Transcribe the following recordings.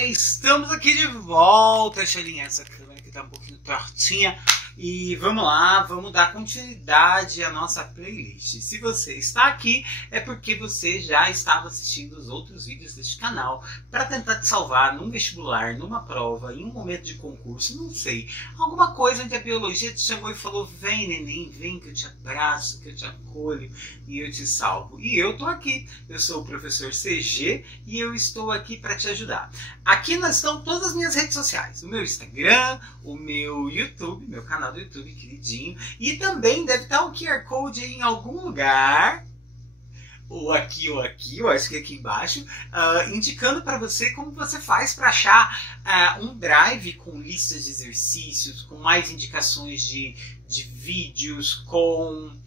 Estamos aqui de volta. Deixa eu alinhar essa câmera que tá um pouquinho tortinha. E vamos lá, vamos dar continuidade à nossa playlist. Se você está aqui, é porque você já estava assistindo os outros vídeos deste canal para tentar te salvar num vestibular, numa prova, em um momento de concurso, não sei. Alguma coisa onde a biologia te chamou e falou: vem neném, vem que eu te abraço, que eu te acolho e eu te salvo. E eu tô aqui, eu sou o professor CG e eu estou aqui para te ajudar. Aqui estão todas as minhas redes sociais, o meu Instagram, o meu YouTube, meu canal do YouTube queridinho, e também deve estar um QR Code aí em algum lugar, ou aqui, eu acho que aqui embaixo, indicando para você como você faz para achar um drive com listas de exercícios, com mais indicações de vídeos, com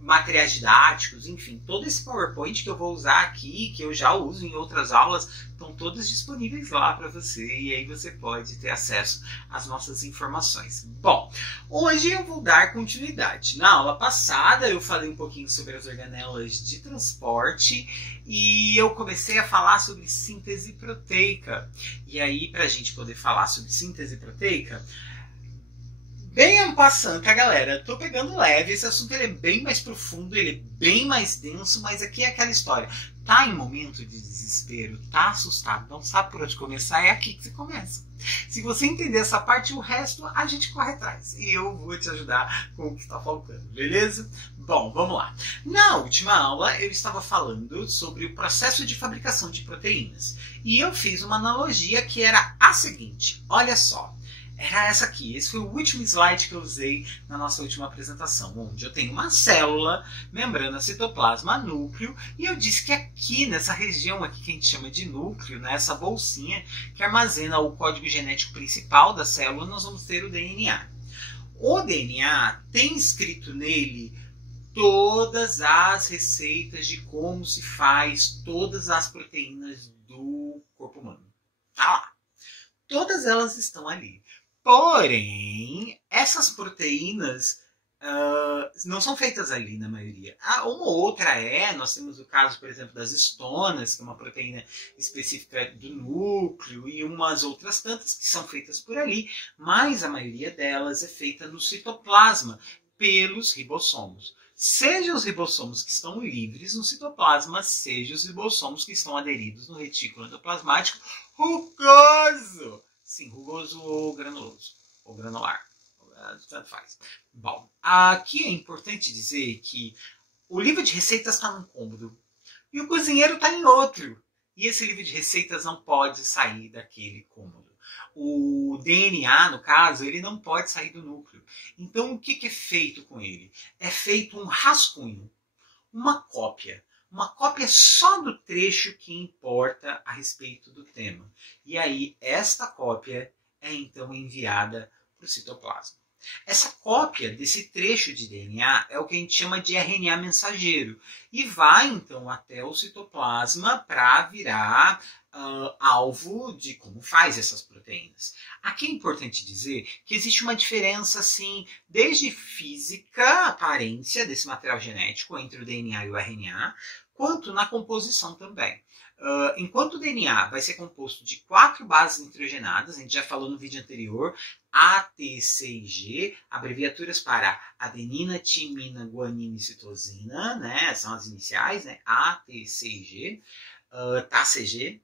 materiais didáticos, enfim, todo esse PowerPoint que eu vou usar aqui, que eu já uso em outras aulas, estão todos disponíveis lá para você e aí você pode ter acesso às nossas informações. Bom, hoje eu vou dar continuidade. Na aula passada eu falei um pouquinho sobre as organelas de transporte e eu comecei a falar sobre síntese proteica. E aí, para a gente poder falar sobre síntese proteica, bem en passant, tá, galera? Tô pegando leve, esse assunto ele é bem mais profundo, ele é bem mais denso, mas aqui é aquela história. Tá em momento de desespero, tá assustado, não sabe por onde começar, é aqui que você começa. Se você entender essa parte, o resto a gente corre atrás. E eu vou te ajudar com o que está faltando, beleza? Bom, vamos lá. Na última aula eu estava falando sobre o processo de fabricação de proteínas. E eu fiz uma analogia que era a seguinte, olha só. Era essa aqui, esse foi o último slide que eu usei na nossa última apresentação, onde eu tenho uma célula, membrana, citoplasma, núcleo, e eu disse que aqui, nessa região aqui que a gente chama de núcleo, né, essa bolsinha que armazena o código genético principal da célula, nós vamos ter o DNA. O DNA tem escrito nele todas as receitas de como se faz todas as proteínas do corpo humano. Tá lá. Todas elas estão ali. Porém, essas proteínas não são feitas ali na maioria. Uma ou outra nós temos o caso, por exemplo, das histonas, que é uma proteína específica do núcleo, e umas outras tantas que são feitas por ali, mas a maioria delas é feita no citoplasma, pelos ribossomos. Seja os ribossomos que estão livres no citoplasma, seja os ribossomos que estão aderidos no retículo endoplasmático rugoso. Sim, rugoso ou granuloso, ou granular, tanto faz. Bom, aqui é importante dizer que o livro de receitas está num cômodo e o cozinheiro está em outro. E esse livro de receitas não pode sair daquele cômodo. O DNA, no caso, ele não pode sair do núcleo. Então, o que é feito com ele? É feito um rascunho, uma cópia. Uma cópia só do trecho que importa a respeito do tema. E aí, esta cópia é então enviada para o citoplasma. Essa cópia desse trecho de DNA é o que a gente chama de RNA mensageiro. E vai então até o citoplasma para virar alvo de como faz essas proteínas. Aqui é importante dizer que existe uma diferença, assim, desde física, aparência desse material genético entre o DNA e o RNA, quanto na composição também. Enquanto o DNA vai ser composto de 4 bases nitrogenadas, a gente já falou no vídeo anterior, A, T, C e G, abreviaturas para adenina, timina, guanina e citosina, né? São as iniciais, né? A, T, C e G, tá, CG,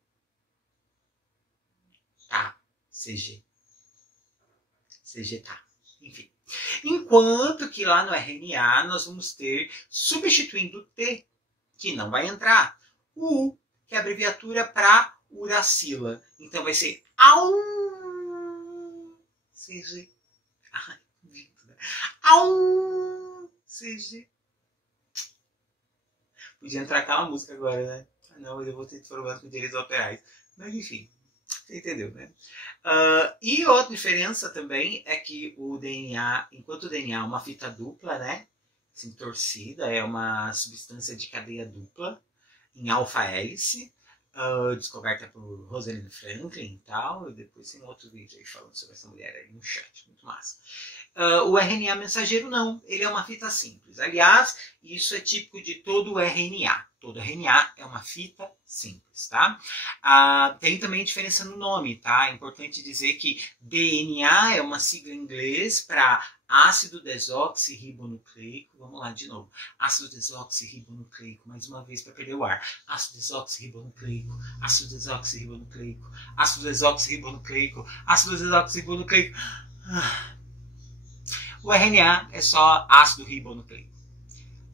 tá, CG, CG, tá, enfim. Enquanto que lá no RNA nós vamos ter, substituindo o T, que não vai entrar, o U, que é a abreviatura para uracila. Então vai ser AU, CG. Ai, bonito, né? AU, CG. Podia entrar aquela música agora, né? Não, eu vou ter problema com direitos autorais. Mas enfim, você entendeu, né? E outra diferença também é que o DNA, enquanto o DNA é uma fita dupla, né? Assim, torcida, é uma substância de cadeia dupla, em alfa-hélice, descoberta por Rosalind Franklin e tal, e depois tem um outro vídeo aí falando sobre essa mulher aí no chat, muito massa. O RNA mensageiro não, ele é uma fita simples. Aliás, isso é típico de todo o RNA. todo RNA é uma fita simples, tá? Tem também diferença no nome, tá? É importante dizer que DNA é uma sigla em inglês para ácido desoxirribonucleico. Vamos lá de novo. Ácido desoxirribonucleico. Mais uma vez para perder o ar. Ácido desoxirribonucleico. Ácido desoxirribonucleico. Ácido desoxirribonucleico. Ácido desoxirribonucleico. O RNA é só ácido ribonucleico.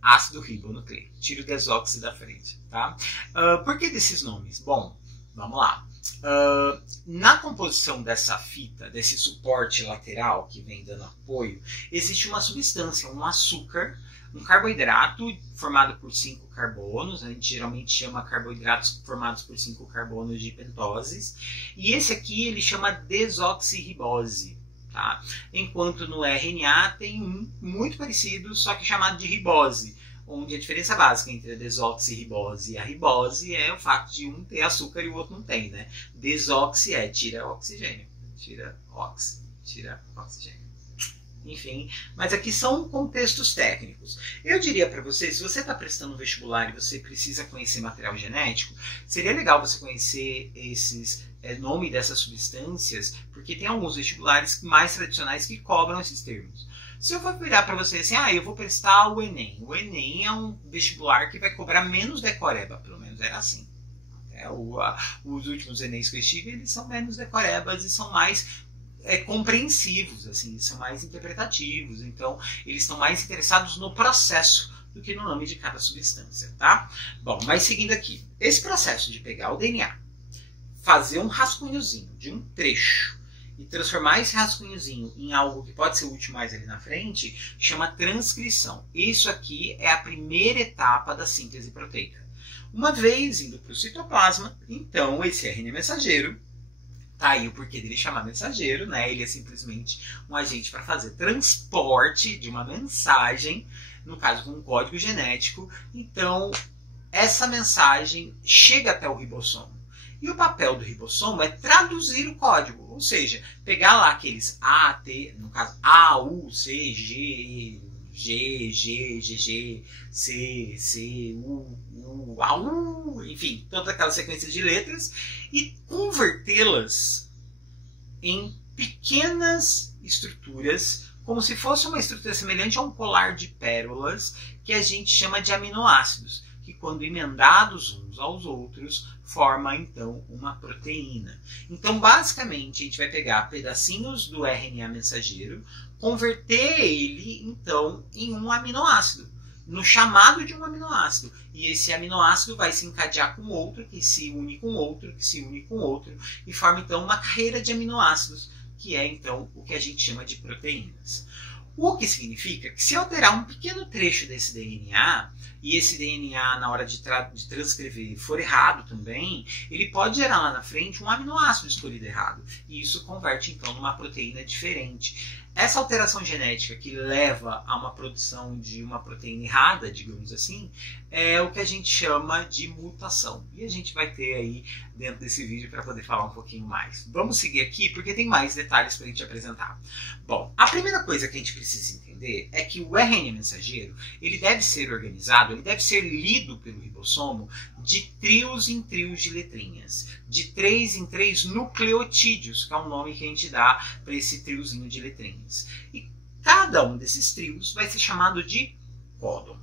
Ácido ribonucleico. Tira o desoxi da frente, tá? Por que desses nomes? Bom, vamos lá. Na composição dessa fita, desse suporte lateral que vem dando apoio, existe uma substância, um açúcar, um carboidrato formado por 5 carbonos. A gente geralmente chama carboidratos formados por 5 carbonos de pentoses. E esse aqui ele chama desoxirribose. Tá? Enquanto no RNA tem um muito parecido, só que chamado de ribose, onde a diferença básica entre a desoxirribose e a ribose é o fato de um ter açúcar e o outro não tem, né? Desoxi é tira oxigênio, tira oxigênio. Enfim, mas aqui são contextos técnicos. Eu diria para você, se você está prestando um vestibular e você precisa conhecer material genético, seria legal você conhecer esses nome dessas substâncias, porque tem alguns vestibulares mais tradicionais que cobram esses termos. Se eu for virar para você assim, eu vou prestar o Enem. O Enem é um vestibular que vai cobrar menos decoreba, pelo menos era assim. Os últimos Enems que eu estive, eles são menos decorebas e são mais compreensivos, assim, são mais interpretativos, então eles estão mais interessados no processo do que no nome de cada substância, tá? Bom, mas seguindo aqui, esse processo de pegar o DNA, fazer um rascunhozinho de um trecho e transformar esse rascunhozinho em algo que pode ser útil mais ali na frente, chama transcrição. Isso aqui é a primeira etapa da síntese proteica. Uma vez indo para o citoplasma, então esse RNA mensageiro, tá aí o porquê dele chamar mensageiro, né? Ele é simplesmente um agente para fazer transporte de uma mensagem, no caso com um código genético. Então, essa mensagem chega até o ribossomo. E o papel do ribossomo é traduzir o código, ou seja, pegar lá aqueles A, T, no caso A, U, C, G, G, G, GG, C, C, U, A, U, enfim, toda aquela sequência de letras e convertê-las em pequenas estruturas, como se fosse uma estrutura semelhante a um colar de pérolas, que a gente chama de aminoácidos, que quando emendados uns aos outros, forma então uma proteína. Então, basicamente, a gente vai pegar pedacinhos do RNA mensageiro, converter ele então em um aminoácido, no chamado de um aminoácido. E esse aminoácido vai se encadear com outro, que se une com outro, que se une com outro, e forma então uma carreira de aminoácidos, que é então o que a gente chama de proteínas. O que significa que se alterar um pequeno trecho desse DNA, e esse DNA na hora de transcrever for errado também, ele pode gerar lá na frente um aminoácido escolhido errado. E isso converte então numa proteína diferente. Essa alteração genética que leva a uma produção de uma proteína errada, digamos assim, é o que a gente chama de mutação. E a gente vai ter aí dentro desse vídeo para poder falar um pouquinho mais. Vamos seguir aqui porque tem mais detalhes para a gente apresentar. Bom, a primeira coisa que a gente precisa entender é que o RNA mensageiro, ele deve ser organizado, ele deve ser lido pelo ribossomo de trios em trios de letrinhas, de 3 em 3 nucleotídeos, que é o nome que a gente dá para esse triozinho de letrinhas. E cada um desses trios vai ser chamado de códon.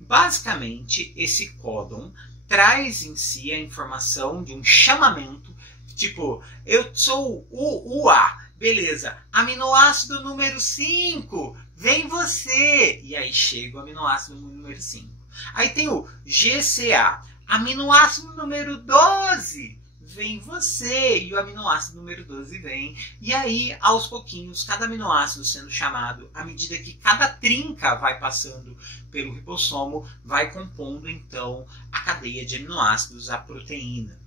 Basicamente, esse códon traz em si a informação de um chamamento, tipo, eu sou o UA, beleza, aminoácido número 5, vem você! E aí chega o aminoácido número 5. Aí tem o GCA, aminoácido número 12, vem você! E o aminoácido número 12 vem. E aí, aos pouquinhos, cada aminoácido sendo chamado, à medida que cada trinca vai passando pelo ribossomo, vai compondo, então, a cadeia de aminoácidos, a proteína.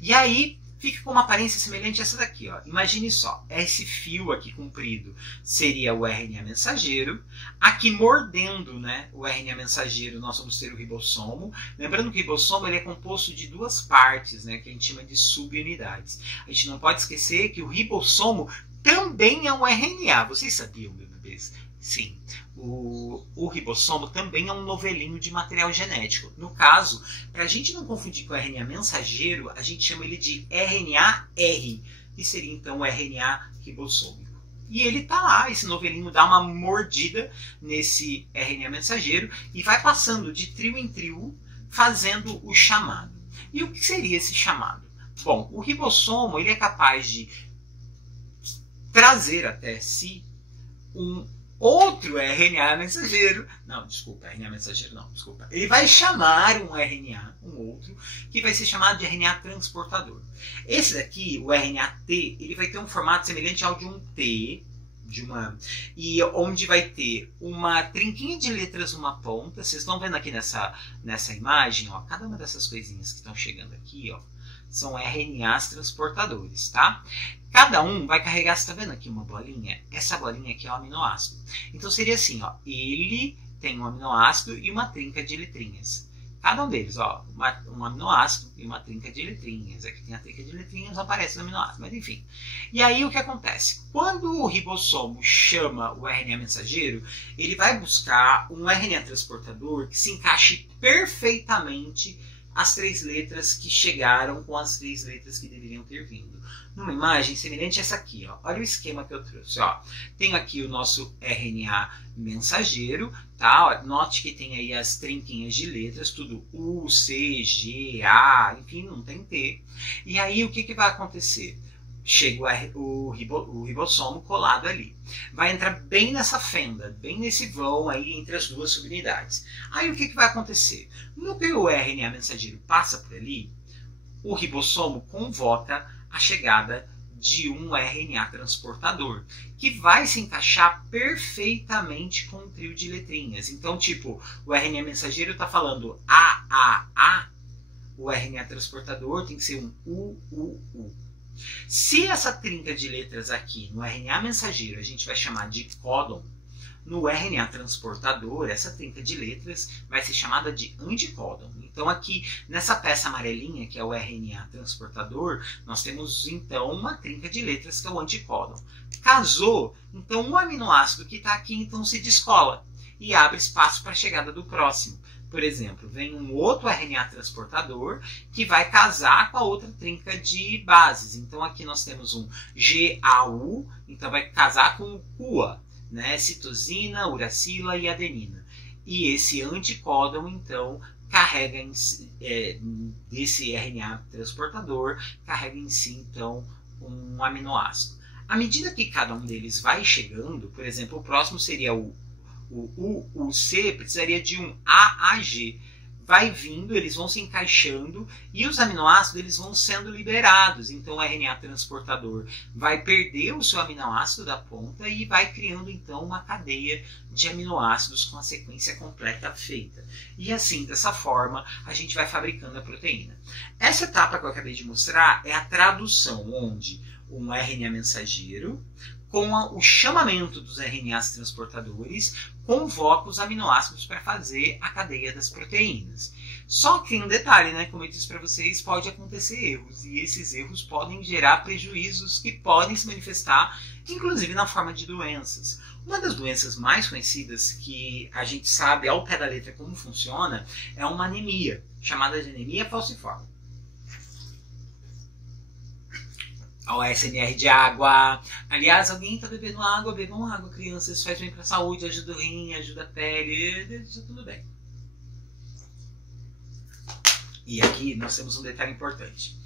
E aí, fica com uma aparência semelhante a essa daqui, ó. Imagine só, esse fio aqui comprido seria o RNA mensageiro. Aqui mordendo, né, o RNA mensageiro, nós vamos ter o ribossomo. Lembrando que o ribossomo ele é composto de duas partes, né, que a gente chama de subunidades. A gente não pode esquecer que o ribossomo também é um RNA. Vocês sabiam, meus bebês? Sim, o ribossomo também é um novelinho de material genético. No caso, para a gente não confundir com o RNA mensageiro, a gente chama ele de RNA-R, que seria então o RNA ribossômico. E ele está lá, esse novelinho dá uma mordida nesse RNA mensageiro e vai passando de trio em trio, fazendo o chamado. E o que seria esse chamado? Bom, o ribossomo ele é capaz de trazer até si um outro RNA mensageiro. Não, desculpa, RNA mensageiro não, desculpa. Ele vai chamar um RNA, um outro, que vai ser chamado de RNA transportador. Esse daqui, o RNA-T, ele vai ter um formato semelhante ao de um T, e onde vai ter uma trinquinha de letras numa ponta. Vocês estão vendo aqui nessa imagem, ó, cada uma dessas coisinhas que estão chegando aqui, ó, são RNAs transportadores, tá? Cada um vai carregar, você está vendo aqui uma bolinha? Essa bolinha aqui é o aminoácido. Então seria assim, ó, ele tem um aminoácido e uma trinca de letrinhas. Cada um deles, ó, um aminoácido e uma trinca de letrinhas. Aqui tem a trinca de letrinhas, aparece no aminoácido, mas enfim. E aí o que acontece? Quando o ribossomo chama o RNA mensageiro, ele vai buscar um RNA transportador que se encaixe perfeitamente as 3 letras que chegaram com as 3 letras que deveriam ter vindo. Numa imagem semelhante a essa aqui, ó. Olha o esquema que eu trouxe, ó. Tenho aqui o nosso RNA mensageiro, tá? Ó, note que tem aí as trinquinhas de letras, tudo U, C, G, A, enfim, não tem T. E aí o que vai acontecer? Chega o ribossomo colado ali. Vai entrar bem nessa fenda, bem nesse vão aí entre as duas subunidades. Aí o que vai acontecer? No que o RNA mensageiro passa por ali, o ribossomo convoca a chegada de um RNA transportador, que vai se encaixar perfeitamente com um trio de letrinhas. Então, tipo, o RNA mensageiro está falando A, o RNA transportador tem que ser um U. Se essa trinca de letras aqui no RNA mensageiro a gente vai chamar de códon, no RNA transportador, essa trinca de letras vai ser chamada de anticódon. Então aqui nessa peça amarelinha, que é o RNA transportador, nós temos então uma trinca de letras que é o anticódon. Casou, então o aminoácido que está aqui então se descola e abre espaço para a chegada do próximo. Por exemplo, vem um outro RNA transportador que vai casar com a outra trinca de bases. Então aqui nós temos um GAU, então vai casar com o CUA, né? Citosina, uracila e adenina. E esse anticódon, então, carrega desse RNA transportador, carrega em si, então, um aminoácido. À medida que cada um deles vai chegando, por exemplo, o próximo seria o C, precisaria de um AAG. Vai vindo, eles vão se encaixando e os aminoácidos eles vão sendo liberados. Então o RNA transportador vai perder o seu aminoácido da ponta e vai criando então uma cadeia de aminoácidos com a sequência completa feita. E assim, dessa forma, a gente vai fabricando a proteína. Essa etapa que eu acabei de mostrar é a tradução, onde um RNA mensageiro, com o chamamento dos RNAs transportadores, convoca os aminoácidos para fazer a cadeia das proteínas. Só que um detalhe, né? Como eu disse para vocês, pode acontecer erros. E esses erros podem gerar prejuízos que podem se manifestar, inclusive na forma de doenças. Uma das doenças mais conhecidas, que a gente sabe ao pé da letra como funciona, é uma anemia, chamada de anemia falciforme. Ó, ASMR de água. Aliás, alguém está bebendo água? Bebam água, crianças. Isso faz bem para a saúde, ajuda o rim, ajuda a pele. Está tudo bem. E aqui nós temos um detalhe importante.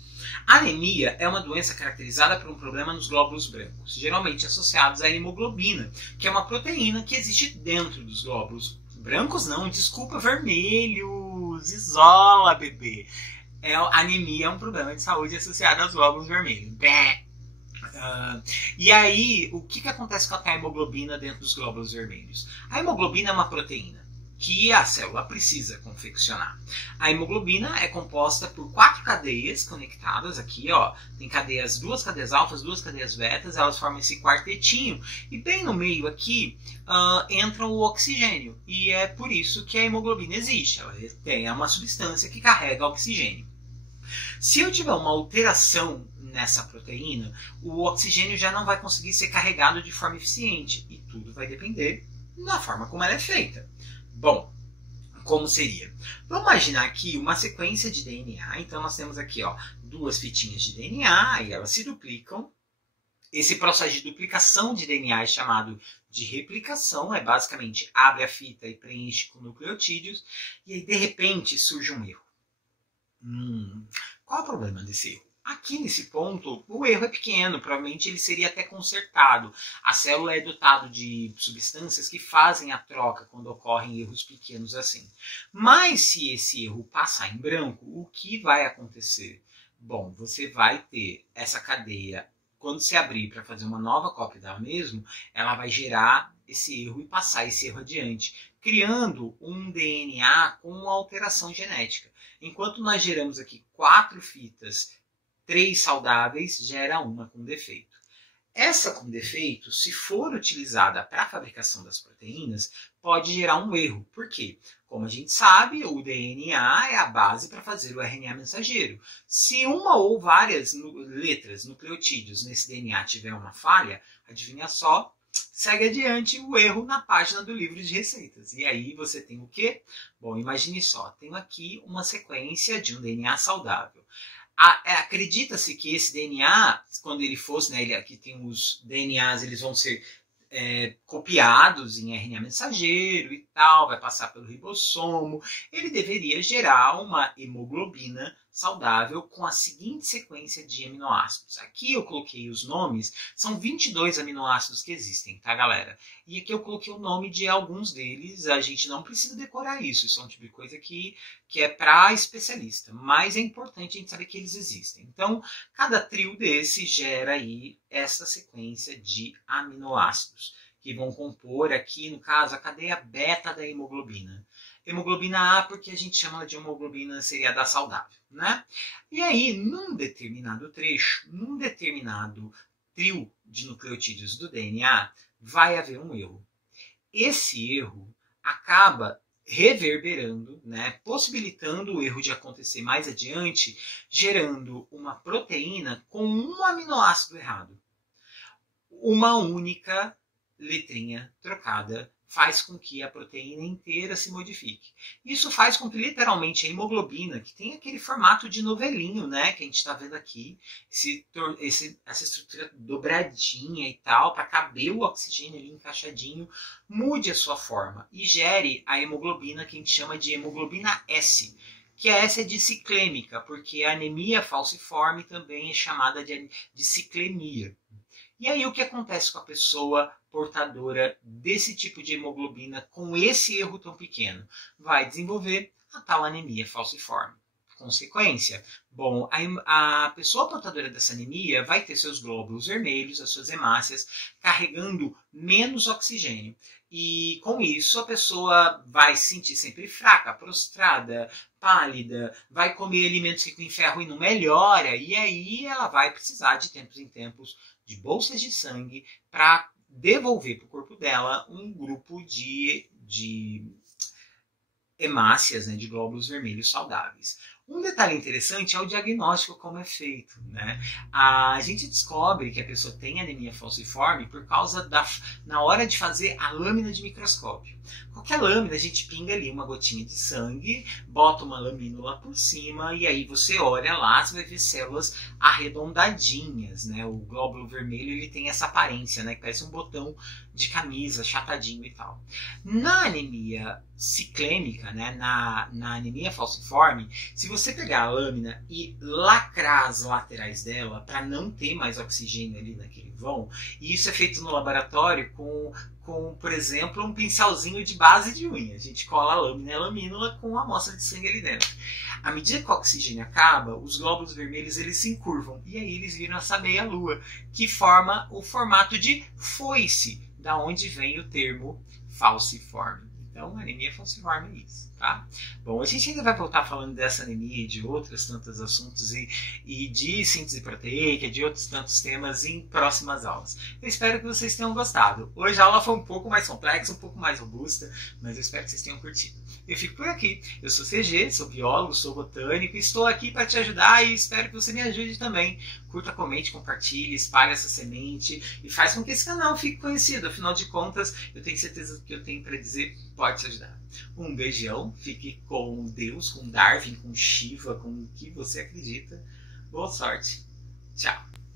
A anemia é uma doença caracterizada por um problema nos glóbulos brancos, geralmente associados à hemoglobina, que é uma proteína que existe dentro dos glóbulos brancos. Não, desculpa, vermelhos. Isola, bebê. A anemia é um problema de saúde associado aos glóbulos vermelhos. E aí, o que acontece com a hemoglobina dentro dos glóbulos vermelhos? A hemoglobina é uma proteína que a célula precisa confeccionar. A hemoglobina é composta por 4 cadeias conectadas aqui, ó. Tem cadeias, 2 cadeias alfas, 2 cadeias betas, elas formam esse quartetinho. E bem no meio aqui entra o oxigênio. E é por isso que a hemoglobina existe. Ela é uma substância que carrega oxigênio. Se eu tiver uma alteração nessa proteína, o oxigênio já não vai conseguir ser carregado de forma eficiente. E tudo vai depender na forma como ela é feita. Bom, como seria? Vamos imaginar aqui uma sequência de DNA. Então nós temos aqui, ó, 2 fitinhas de DNA e elas se duplicam. Esse processo de duplicação de DNA é chamado de replicação. É basicamente abre a fita e preenche com nucleotídeos. E aí de repente surge um erro. Qual é o problema desse erro? Aqui nesse ponto, o erro é pequeno, provavelmente ele seria até consertado. A célula é dotada de substâncias que fazem a troca quando ocorrem erros pequenos assim. Mas se esse erro passar em branco, o que vai acontecer? Bom, você vai ter essa cadeia, quando se abrir para fazer uma nova cópia dela mesmo, ela vai gerar esse erro e passar esse erro adiante, criando um DNA com uma alteração genética. Enquanto nós geramos aqui 4 fitas, 3 saudáveis, gera uma com defeito. Essa com defeito, se for utilizada para a fabricação das proteínas, pode gerar um erro. Por quê? Como a gente sabe, o DNA é a base para fazer o RNA mensageiro. Se uma ou várias letras, nucleotídeos nesse DNA tiver uma falha, adivinha só, segue adiante o erro na página do livro de receitas. E aí você tem o quê? Bom, imagine só, tenho aqui uma sequência de um DNA saudável. Acredita-se que esse DNA, quando ele fosse, né, aqui tem os DNAs, eles vão ser copiados em RNA mensageiro e tal, vai passar pelo ribossomo, ele deveria gerar uma hemoglobina saudável com a seguinte sequência de aminoácidos. Aqui eu coloquei os nomes, são 22 aminoácidos que existem, tá, galera? E aqui eu coloquei o nome de alguns deles, a gente não precisa decorar isso, isso é um tipo de coisa que é para especialista, mas é importante a gente saber que eles existem. Então, cada trio desse gera aí essa sequência de aminoácidos, que vão compor aqui, no caso, a cadeia beta da hemoglobina. Hemoglobina A, porque a gente chama de hemoglobina seriada saudável, né? E aí, num determinado trecho, num determinado trio de nucleotídeos do DNA, vai haver um erro. Esse erro acaba reverberando, né, possibilitando o erro de acontecer mais adiante, gerando uma proteína com um aminoácido errado. Uma única letrinha trocada faz com que a proteína inteira se modifique. Isso faz com que literalmente a hemoglobina, que tem aquele formato de novelinho, né, que a gente está vendo aqui, essa estrutura dobradinha e tal, para caber o oxigênio ali encaixadinho, mude a sua forma e gere a hemoglobina que a gente chama de hemoglobina S, que essa é diciclêmica, porque a anemia falciforme também é chamada de ciclemia. E aí o que acontece com a pessoa portadora desse tipo de hemoglobina com esse erro tão pequeno? Vai desenvolver a tal anemia falciforme. Consequência? Bom, a pessoa portadora dessa anemia vai ter seus glóbulos vermelhos, as suas hemácias, carregando menos oxigênio. E com isso a pessoa vai se sentir sempre fraca, prostrada, pálida, vai comer alimentos ricos em ferro e não melhora, e aí ela vai precisar de tempos em tempos de bolsas de sangue para devolver para o corpo dela um grupo de hemácias, né, de glóbulos vermelhos saudáveis. Um detalhe interessante é o diagnóstico, como é feito, né? A gente descobre que a pessoa tem anemia falciforme por causa na hora de fazer a lâmina de microscópio. Qualquer lâmina, a gente pinga ali uma gotinha de sangue, bota uma lamínula por cima e aí você olha lá, você vai ver células arredondadinhas, né? O glóbulo vermelho, ele tem essa aparência, né? Que parece um botão de camisa, achatadinho e tal. Na anemia ciclêmica, né? Na anemia falciforme, se você pegar a lâmina e lacrar as laterais dela para não ter mais oxigênio ali naquele vão, e isso é feito no laboratório com, por exemplo, um pincelzinho de base de unha. A gente cola a lâmina e a lamínula com uma amostra de sangue ali dentro. À medida que o oxigênio acaba, os glóbulos vermelhos eles se encurvam e aí eles viram essa meia-lua, que forma o formato de foice, da onde vem o termo falciforme. Então, anemia falciforme é isso. tá? Bom, a gente ainda vai voltar falando dessa anemia e de outros tantos assuntos e de síntese proteica, de outros tantos temas em próximas aulas. Eu espero que vocês tenham gostado. Hoje a aula foi um pouco mais complexa, um pouco mais robusta, mas eu espero que vocês tenham curtido. Eu fico por aqui. Eu sou CG, sou biólogo, sou botânico e estou aqui para te ajudar e espero que você me ajude também. Curta, comente, compartilhe, espalhe essa semente e faz com que esse canal fique conhecido. Afinal de contas, eu tenho certeza que eu tenho para dizer pode te ajudar. Um beijão, fique com Deus, com Darwin, com Shiva, com o que você acredita. Boa sorte. Tchau.